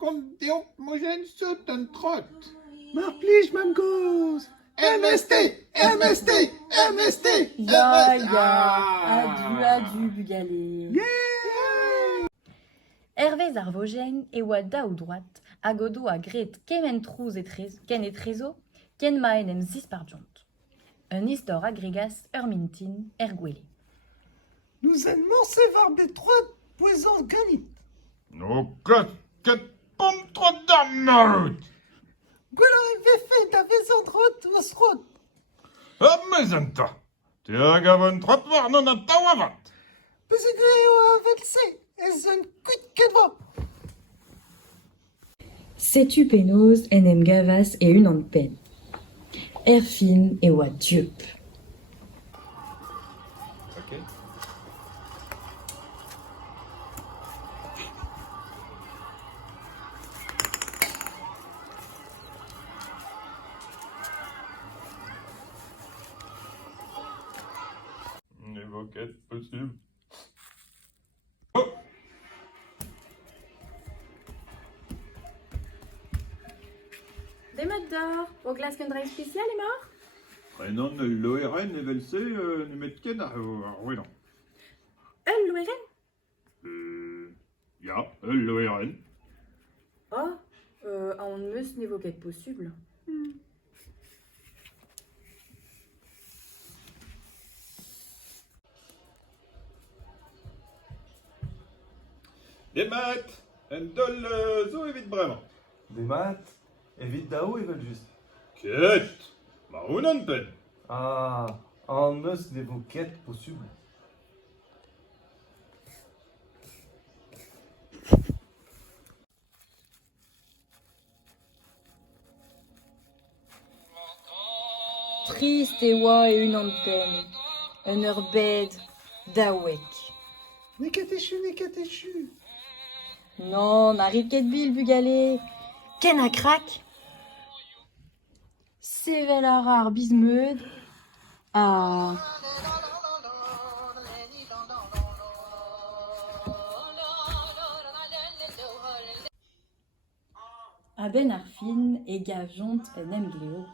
kommt die Mojen Sutton Trott. Mach plich, mam goz. MST, MST, MST, Ya ya, adu bugale. Hervé Zarvogène et oa daou droite, a godo a gret kemen trouz ken e trezo, ken ma enem zis parjont. Un istor agregas ur mintin gwele. Nous en morse var betroad poezant ganit. No ket pom trot da marot. Gwellor e vefe da vezant rot ouz rot. A mezenta. Te a gavon trot war non a tawavat. Peus e greo a velse, ez un kuit kedva. Setu penoz enem gavas e un an pen. Fin e oa dieup. Ok. Évoquette possible. Oh! Des modes d'or, au glace qu'un drive spécial est mort? Non, l'ORN est versé, ne met ken ar welan. L'ORN? Ja, l'ORN. Oh, on meus n'évoquait possible. Des maths, un dol zo evit bremañ. Des maths, evit dao evel just. Ket, ma unan pen. Ah, an meus ne vo ket possible. Triste e oa e un an pen. Un ur bed daouek. Ne ket echu. Non, na rit ket bil bugale. Ken a krak? Sevel a rar bizmeud. Ah. A ben ar fin e gav jont en em gleo.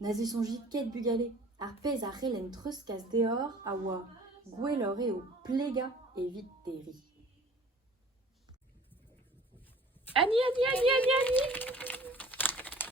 Na ze sonjit ket bugale, ar pez ar c'helen treuzkas deoc'h a oa gwellor eo plega evit deri. Annie,